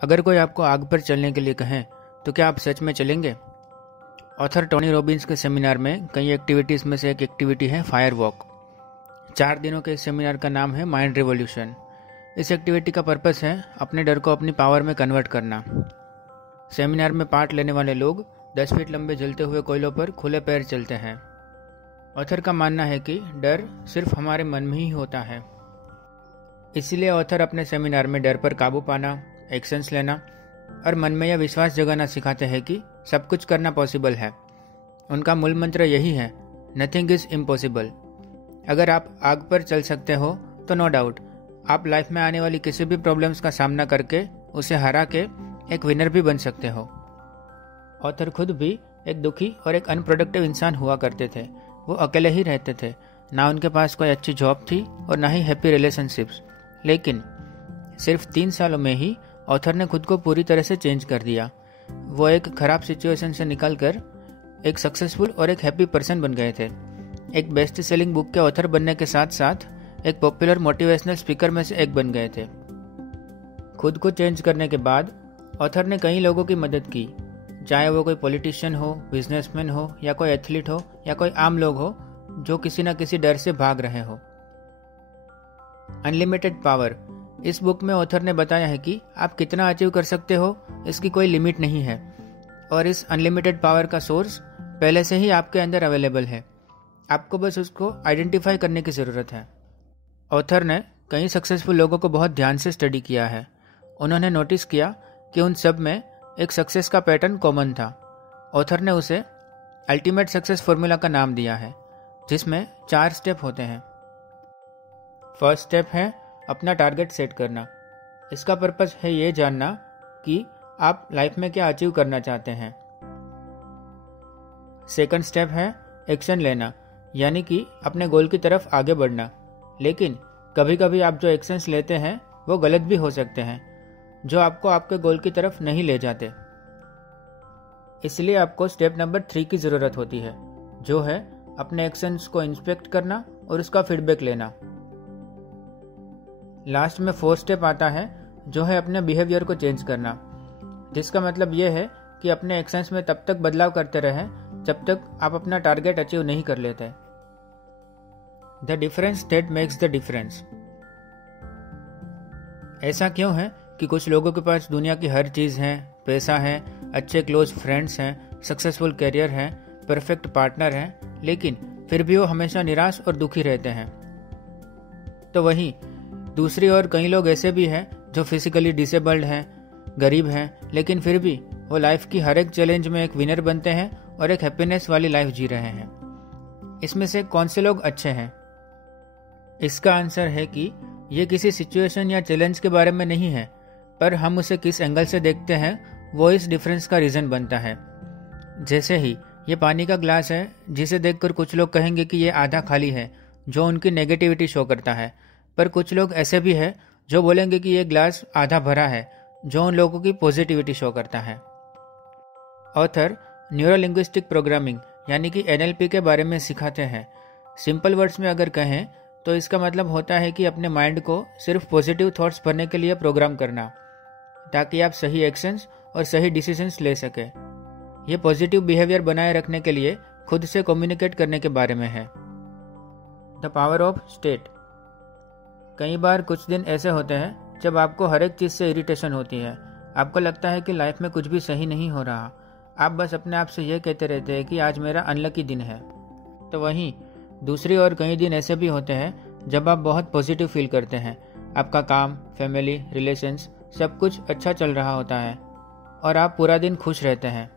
अगर कोई आपको आग पर चलने के लिए कहे तो क्या आप सच में चलेंगे? ऑथर टोनी रॉबिन्स के सेमिनार में कई एक्टिविटीज़ में से एक एक्टिविटी है फायर वॉक। 4 दिनों के इस सेमिनार का नाम है माइंड रिवॉल्यूशन। इस एक्टिविटी का पर्पस है अपने डर को अपनी पावर में कन्वर्ट करना। सेमिनार में पार्ट लेने वाले लोग 10 फीट लंबे जलते हुए कोयलों पर खुले पैर चलते हैं। ऑथर का मानना है कि डर सिर्फ हमारे मन में ही होता है। इसीलिए ऑथर अपने सेमिनार में डर पर काबू पाना, एक्शंस लेना और मन में यह विश्वास जगाना सिखाते हैं कि सब कुछ करना पॉसिबल है। उनका मूल मंत्र यही है, नथिंग इज इम्पॉसिबल। अगर आप आग पर चल सकते हो तो नो डाउट आप लाइफ में आने वाली किसी भी प्रॉब्लम्स का सामना करके उसे हरा के एक विनर भी बन सकते हो। ऑथर खुद भी एक दुखी और एक अनप्रोडक्टिव इंसान हुआ करते थे। वो अकेले ही रहते थे, ना उनके पास कोई अच्छी जॉब थी और ना ही हैप्पी रिलेशनशिप्स। लेकिन सिर्फ 3 सालों में ही ऑथर ने खुद को पूरी तरह से चेंज कर दिया। वो एक खराब सिचुएशन से निकलकर एक सक्सेसफुल और एक हैप्पी पर्सन बन गए थे। एक बेस्ट सेलिंग बुक के ऑथर बनने के साथ साथ एक पॉपुलर मोटिवेशनल स्पीकर में से एक बन गए थे। खुद को चेंज करने के बाद ऑथर ने कई लोगों की मदद की, चाहे वो कोई पॉलिटिशियन हो, बिजनेसमैन हो या कोई एथलीट हो या कोई आम लोग हो जो किसी न किसी डर से भाग रहे हो। अनलिमिटेड पावर, इस बुक में ऑथर ने बताया है कि आप कितना अचीव कर सकते हो, इसकी कोई लिमिट नहीं है और इस अनलिमिटेड पावर का सोर्स पहले से ही आपके अंदर अवेलेबल है। आपको बस उसको आइडेंटिफाई करने की ज़रूरत है। ऑथर ने कई सक्सेसफुल लोगों को बहुत ध्यान से स्टडी किया है। उन्होंने नोटिस किया कि उन सब में एक सक्सेस का पैटर्न कॉमन था। ऑथर ने उसे अल्टीमेट सक्सेस फॉर्मूला का नाम दिया है, जिसमें 4 स्टेप होते हैं। फर्स्ट स्टेप है अपना टारगेट सेट करना। इसका पर्पस है ये जानना कि आप लाइफ में क्या अचीव करना चाहते हैं। सेकंड स्टेप है एक्शन लेना, यानी कि अपने गोल की तरफ आगे बढ़ना। लेकिन कभी कभी आप जो एक्शंस लेते हैं वो गलत भी हो सकते हैं, जो आपको आपके गोल की तरफ नहीं ले जाते। इसलिए आपको स्टेप नंबर 3 की ज़रूरत होती है, जो है अपने एक्शंस को इंस्पेक्ट करना और उसका फीडबैक लेना। लास्ट में 4th स्टेप आता है, जो है अपने बिहेवियर को चेंज करना, जिसका मतलब यह है कि अपने एक्शंस में तब तक बदलाव करते रहें जब तक आप अपना टारगेट अचीव नहीं कर लेते। The difference that makes the difference. ऐसा क्यों है कि कुछ लोगों के पास दुनिया की हर चीज़ है, पैसा है, अच्छे क्लोज फ्रेंड्स हैं, सक्सेसफुल करियर है, परफेक्ट पार्टनर हैं, लेकिन फिर भी वो हमेशा निराश और दुखी रहते हैं? तो वहीं दूसरी ओर कई लोग ऐसे भी हैं जो फिजिकली डिसेबल्ड हैं, गरीब हैं, लेकिन फिर भी वो लाइफ की हर एक चैलेंज में एक विनर बनते हैं और एक हैप्पीनेस वाली लाइफ जी रहे हैं। इसमें से कौन से लोग अच्छे हैं? इसका आंसर है कि ये किसी सिचुएशन या चैलेंज के बारे में नहीं है, पर हम उसे किस एंगल से देखते हैं वो इस डिफरेंस का रीज़न बनता है। जैसे ही ये पानी का ग्लास है, जिसे देखकर कुछ लोग कहेंगे कि ये आधा खाली है, जो उनकी नेगेटिविटी शो करता है, पर कुछ लोग ऐसे भी हैं जो बोलेंगे कि ये ग्लास आधा भरा है, जो उन लोगों की पॉजिटिविटी शो करता है। ऑथर न्यूरो लिंग्विस्टिक प्रोग्रामिंग यानी कि NLP के बारे में सिखाते हैं। सिंपल वर्ड्स में अगर कहें तो इसका मतलब होता है कि अपने माइंड को सिर्फ पॉजिटिव थॉट्स भरने के लिए प्रोग्राम करना, ताकि आप सही एक्शंस और सही डिसीजंस ले सकें। यह पॉजिटिव बिहेवियर बनाए रखने के लिए खुद से कम्युनिकेट करने के बारे में है। The power of state. कई बार कुछ दिन ऐसे होते हैं जब आपको हर एक चीज़ से इरिटेशन होती है। आपको लगता है कि लाइफ में कुछ भी सही नहीं हो रहा। आप बस अपने आप से ये कहते रहते हैं कि आज मेरा अनलकी दिन है। तो वहीं दूसरी ओर कई दिन ऐसे भी होते हैं जब आप बहुत पॉजिटिव फील करते हैं। आपका काम, फैमिली, रिलेशंस सब कुछ अच्छा चल रहा होता है और आप पूरा दिन खुश रहते हैं।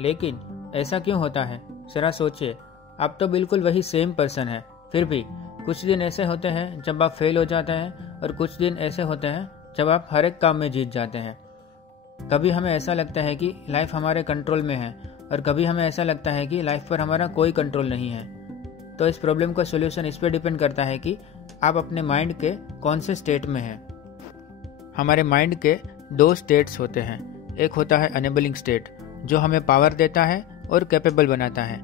लेकिन ऐसा क्यों होता है? जरा सोचिए, आप तो बिल्कुल वही सेम पर्सन है, फिर भी कुछ दिन ऐसे होते हैं जब आप फेल हो जाते हैं और कुछ दिन ऐसे होते हैं जब आप हर एक काम में जीत जाते हैं। कभी हमें ऐसा लगता है कि लाइफ हमारे कंट्रोल में है और कभी हमें ऐसा लगता है कि लाइफ पर हमारा कोई कंट्रोल नहीं है। तो इस प्रॉब्लम का सॉल्यूशन इस पर डिपेंड करता है कि आप अपने माइंड के कौन से स्टेट में हैं। हमारे माइंड के 2 स्टेट्स होते हैं। एक होता है अनेबलिंग स्टेट, जो हमें पावर देता है और कैपेबल बनाता है।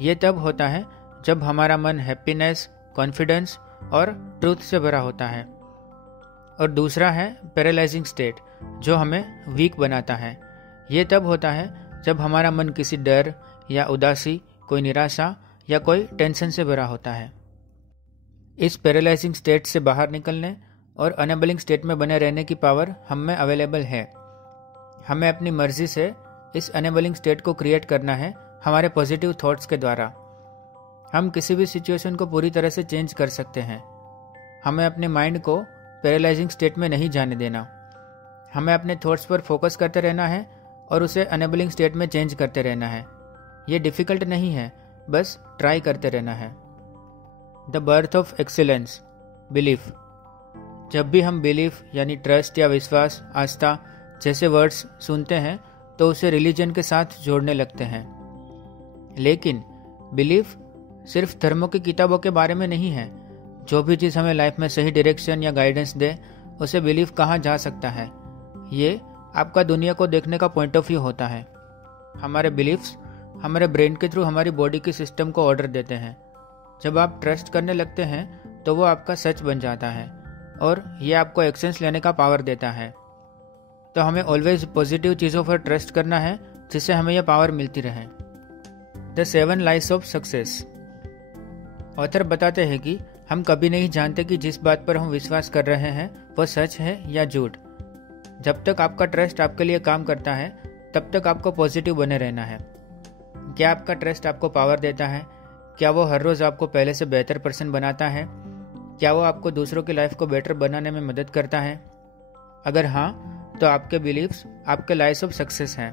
ये तब होता है जब हमारा मन हैप्पीनेस, कॉन्फिडेंस और ट्रूथ से भरा होता है। और दूसरा है पैरालाइजिंग स्टेट, जो हमें वीक बनाता है। ये तब होता है जब हमारा मन किसी डर या उदासी, कोई निराशा या कोई टेंशन से भरा होता है। इस पैरालाइजिंग स्टेट से बाहर निकलने और अनेबलिंग स्टेट में बने रहने की पावर हम में अवेलेबल है। हमें अपनी मर्जी से इस अनेबलिंग स्टेट को क्रिएट करना है हमारे पॉजिटिव थॉट्स के द्वारा। हम किसी भी सिचुएशन को पूरी तरह से चेंज कर सकते हैं। हमें अपने माइंड को पैरालाइजिंग स्टेट में नहीं जाने देना। हमें अपने थॉट्स पर फोकस करते रहना है और उसे अनेबलिंग स्टेट में चेंज करते रहना है। ये डिफ़िकल्ट नहीं है, बस ट्राई करते रहना है। The birth of excellence, belief. जब भी हम बिलीफ यानी ट्रस्ट या विश्वास, आस्था जैसे वर्ड्स सुनते हैं तो उसे रिलीजन के साथ जोड़ने लगते हैं। लेकिन बिलीफ सिर्फ धर्मों की किताबों के बारे में नहीं है। जो भी चीज़ हमें लाइफ में सही डायरेक्शन या गाइडेंस दे उसे बिलीफ कहा जा सकता है। ये आपका दुनिया को देखने का पॉइंट ऑफ व्यू होता है। हमारे बिलीफ्स हमारे ब्रेन के थ्रू हमारी बॉडी के सिस्टम को ऑर्डर देते हैं। जब आप ट्रस्ट करने लगते हैं तो वो आपका सच बन जाता है और ये आपको एक्शंस लेने का पावर देता है। तो हमें ऑलवेज पॉजिटिव चीज़ों पर ट्रस्ट करना है जिससे हमें यह पावर मिलती रहे। The 7 lies of success. Author बताते हैं कि हम कभी नहीं जानते कि जिस बात पर हम विश्वास कर रहे हैं वो सच है या झूठ। जब तक आपका ट्रस्ट आपके लिए काम करता है तब तक आपको पॉजिटिव बने रहना है। क्या आपका ट्रस्ट आपको पावर देता है? क्या वो हर रोज़ आपको पहले से बेहतर पर्सन बनाता है? क्या वो आपको दूसरों की लाइफ को बेटर बनाने में मदद करता है? अगर हाँ, तो आपके बिलीफ्स आपके लाइफ ऑफ सक्सेस हैं।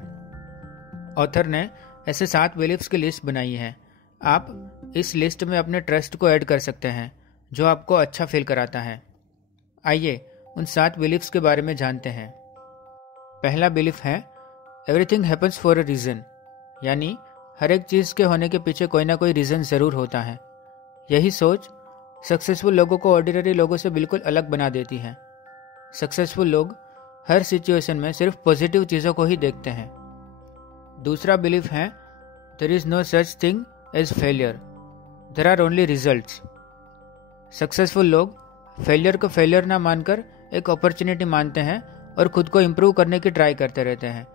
ऑथर ने ऐसे 7 बिलीफ्स की लिस्ट बनाई है। आप इस लिस्ट में अपने ट्रस्ट को ऐड कर सकते हैं जो आपको अच्छा फील कराता है। आइए उन 7 बिलीफ्स के बारे में जानते हैं। पहला बिलीफ है everything happens for a reason, यानी हर एक चीज़ के होने के पीछे कोई ना कोई रीज़न ज़रूर होता है। यही सोच सक्सेसफुल लोगों को ऑर्डिनरी लोगों से बिल्कुल अलग बना देती है। सक्सेसफुल लोग हर सिचुएशन में सिर्फ पॉजिटिव चीज़ों को ही देखते हैं। दूसरा बिलीफ है there is no such thing as failure, there are only results. Successful लोग फेलियर को फेलियर ना मानकर एक अपॉर्चुनिटी मानते हैं और खुद को इम्प्रूव करने की ट्राई करते रहते हैं।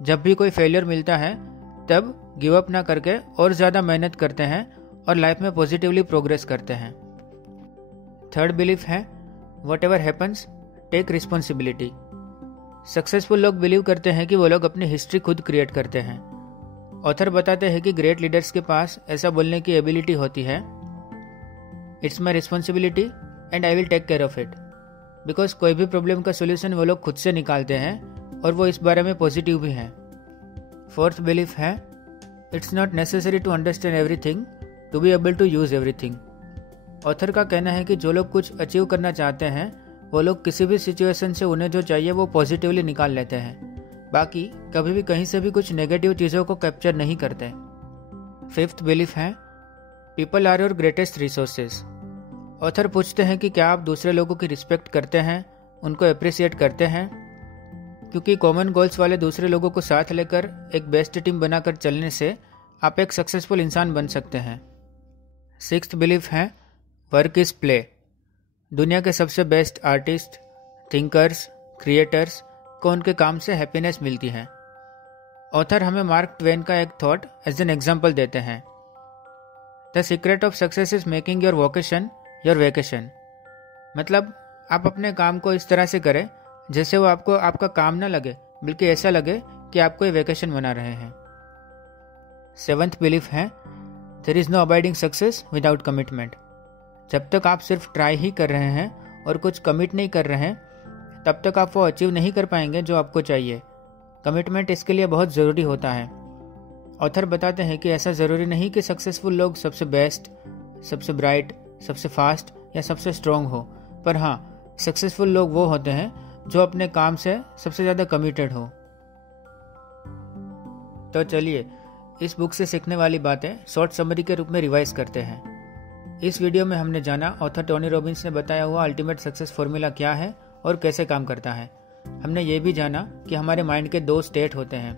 जब भी कोई फेलियर मिलता है तब गिव अप ना करके और ज़्यादा मेहनत करते हैं और लाइफ में पॉजिटिवली प्रोग्रेस करते हैं। थर्ड बिलीफ है whatever happens take responsibility. Successful लोग बिलीव करते हैं कि वो लोग अपनी हिस्ट्री खुद क्रिएट करते हैं। ऑथर बताते हैं कि ग्रेट लीडर्स के पास ऐसा बोलने की एबिलिटी होती है, it's my responsibility and I will take care of it. Because कोई भी प्रॉब्लम का सोल्यूशन वो लोग खुद से निकालते हैं और वो इस बारे में पॉजिटिव भी हैं। फोर्थ बिलीफ है it's not necessary to understand everything to be able to use everything. Author का कहना है कि जो लोग कुछ अचीव करना चाहते हैं वो लोग किसी भी सिचुएशन से उन्हें जो चाहिए वो पॉजिटिवली निकाल लेते हैं, बाकी कभी भी कहीं से भी कुछ नेगेटिव चीज़ों को कैप्चर नहीं करते। फिफ्थ बिलीफ है people are your greatest resources. Author पूछते हैं कि क्या आप दूसरे लोगों की रिस्पेक्ट करते हैं, उनको अप्रिसिएट करते हैं? क्योंकि कॉमन गोल्स वाले दूसरे लोगों को साथ लेकर एक बेस्ट टीम बनाकर चलने से आप एक सक्सेसफुल इंसान बन सकते हैं। सिक्स्थ बिलीफ है वर्क इज प्ले। दुनिया के सबसे बेस्ट आर्टिस्ट, थिंकर्स, क्रिएटर्स को उनके काम से हैप्पीनेस मिलती है। ऑथर हमें मार्क ट्वेन का एक थॉट एज एन एग्जाम्पल देते हैं, the secret of success is making your vocation your vacation. मतलब आप अपने काम को इस तरह से करें जैसे वो आपको आपका काम ना लगे, बल्कि ऐसा लगे कि आप कोई वेकेशन मना रहे हैं। सेवंथ बिलीफ है there is no abiding success without commitment. जब तक आप सिर्फ ट्राई ही कर रहे हैं और कुछ कमिट नहीं कर रहे हैं तब तक आप वो अचीव नहीं कर पाएंगे जो आपको चाहिए। कमिटमेंट इसके लिए बहुत ज़रूरी होता है। ऑथर बताते हैं कि ऐसा ज़रूरी नहीं कि सक्सेसफुल लोग सबसे बेस्ट, सबसे ब्राइट, सबसे फास्ट या सबसे स्ट्रॉन्ग हो, पर हाँ, सक्सेसफुल लोग वो होते हैं जो अपने काम से सबसे ज़्यादा कमिटेड हो। तो चलिए इस बुक से सीखने वाली बातें शॉर्ट समरी के रूप में रिवाइज करते हैं। इस वीडियो में हमने जाना ऑथर टोनी रॉबिन्स ने बताया हुआ अल्टीमेट सक्सेस फॉर्मूला क्या है और कैसे काम करता है। हमने ये भी जाना कि हमारे माइंड के 2 स्टेट होते हैं,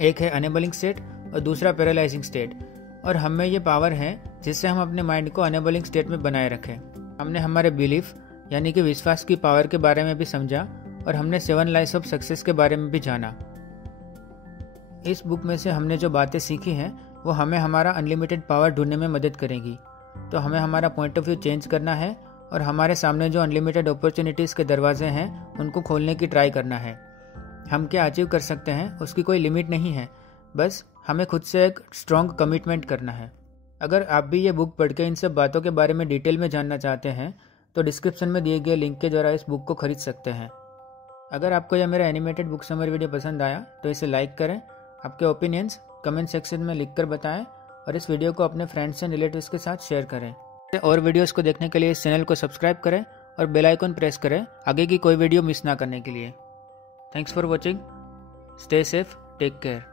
एक है अनेबलिंग स्टेट और दूसरा पैरालाइजिंग स्टेट, और हम में ये पावर है जिससे हम अपने माइंड को अनेबलिंग स्टेट में बनाए रखें। हमने हमारे बिलीफ यानी कि विश्वास की पावर के बारे में भी समझा और हमने 7 लाइस ऑफ सक्सेस के बारे में भी जाना। इस बुक में से हमने जो बातें सीखी हैं वो हमें हमारा अनलिमिटेड पावर ढूंढने में मदद करेंगी। तो हमें हमारा पॉइंट ऑफ व्यू चेंज करना है और हमारे सामने जो अनलिमिटेड अपॉर्चुनिटीज़ के दरवाजे हैं उनको खोलने की ट्राई करना है। हम क्या अचीव कर सकते हैं उसकी कोई लिमिट नहीं है, बस हमें खुद से एक स्ट्रॉन्ग कमिटमेंट करना है। अगर आप भी ये बुक पढ़ के इन सब बातों के बारे में डिटेल में जानना चाहते हैं तो डिस्क्रिप्शन में दिए गए लिंक के द्वारा इस बुक को खरीद सकते हैं। अगर आपको यह मेरा एनिमेटेड बुक समरी वीडियो पसंद आया तो इसे लाइक करें, आपके ओपिनियंस कमेंट सेक्शन में लिखकर बताएं और इस वीडियो को अपने फ्रेंड्स एंड रिलेटिव्स के साथ शेयर करें। और वीडियोस को देखने के लिए इस चैनल को सब्सक्राइब करें और बेल आइकन प्रेस करें आगे की कोई वीडियो मिस ना करने के लिए। Thanks for watching, stay safe, take care.